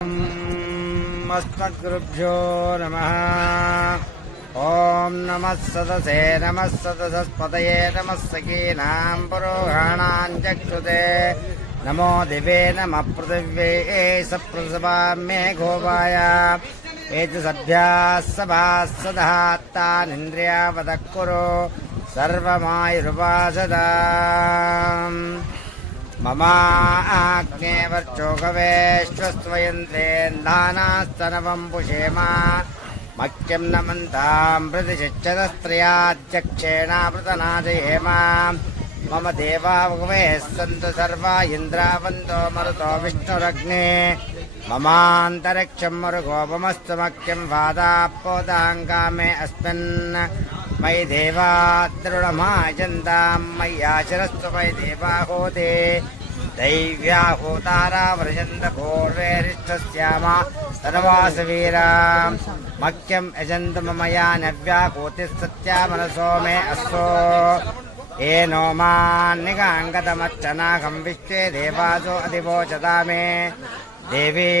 अस्मद्गुरुभ्यो नमः। ॐ नमः सदसे नमः सदसस्पतये नमः सखीनां पुरोहाणां चक्षुते नमो दिवे नमः पृथिव्यै सप्रसभाम्ये घोपाय एतसभ्याः सभाः सदात्तानिन्द्रियावदः कुरु सर्वमायुरुपासदाम् ममाग्ने वर्चोगवेश्वस्त्वयन्त्रेन्दानास्तनवं पुषेमा मह्यं नमन्तां प्रतिशच्चदस्त्रयाध्यक्षेणावृतनादयेम मम देवा भगवेः सन्तु सर्वा इन्द्रावन्तो मरुतो विष्णुरग्ने ममान्तरिक्षं मरुगोपमस्तु मह्यं वादापोदाङ्गामे अस्मिन् मयि देवा दृढमायन्तां मय्याचरस्तु मयि देवा होते दैव्या होतारा व्रजन्त पूर्वेरिष्टस्यामा तनवासवीरा मह्यं यजन्त ममया नव्या कोतिस्तत्या मनसो मे अस्तु येनो मान्निगाङ्गतमच्चनाहं विश्वे देवासो अधिवोचता मे देवी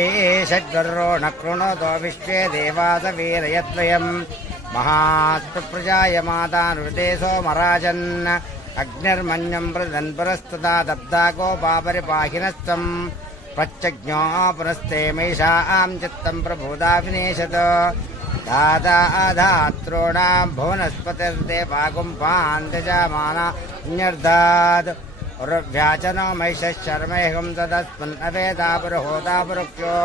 षड्गर्रो न कृणोतो विश्वे देवास वीरयद्वयम् महाप्रजाय मातानुदेशो मराजन् अग्निर्मन्यं प्रदन् पुरस्तदा दब्दा गोपापरिपाहिनस्तम् प्रत्यज्ञो पुनस्ते मैषां चित्तं प्रभुदा विनेशत दादाधात्रोणां भुवनस्पतिर्देवागुम्पान्त्यजामाना न्यर्धात् उर्व्याचनो मैषशर्मेहं तदस्मन्नवेदापुरहोदापुरुक्यो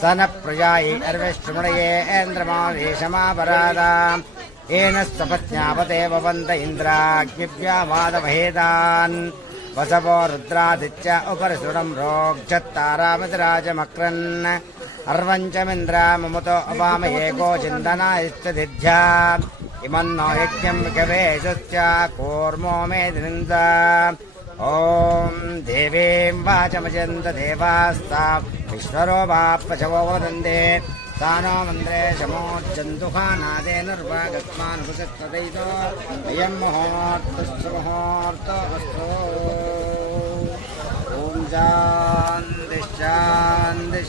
स न प्रजायै अर्विष्मृणये ऐन्द्रमादेशमापरादाम् येन सपत्न्यापते भवन्त इन्द्राग्निव्यावादमहेदान् वसवो रुद्रादित्य उपरिसुरं रोक्षत्तारामतिराजमक्रन् अर्वञ्चमिन्द्राममुतो अपामयेको चिन्तनायश्चदिध्या इमन्नो यज्ञं गवेशस्य कूर्मो मेदिनिन्द ॐ देवीं वाचमजन्त देवास्तां विश्वरो वापशवो वदन्ते तानो मन्द्रे शमोज्जन्तुहानादेनुर्वागस्मान् अयं मुहूर्तस्य मुहूर्तोऽस्तु ॐ शान्तिः शान्तिः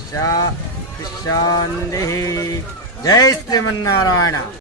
शान्तिः। जय श्रीमन्नारायण।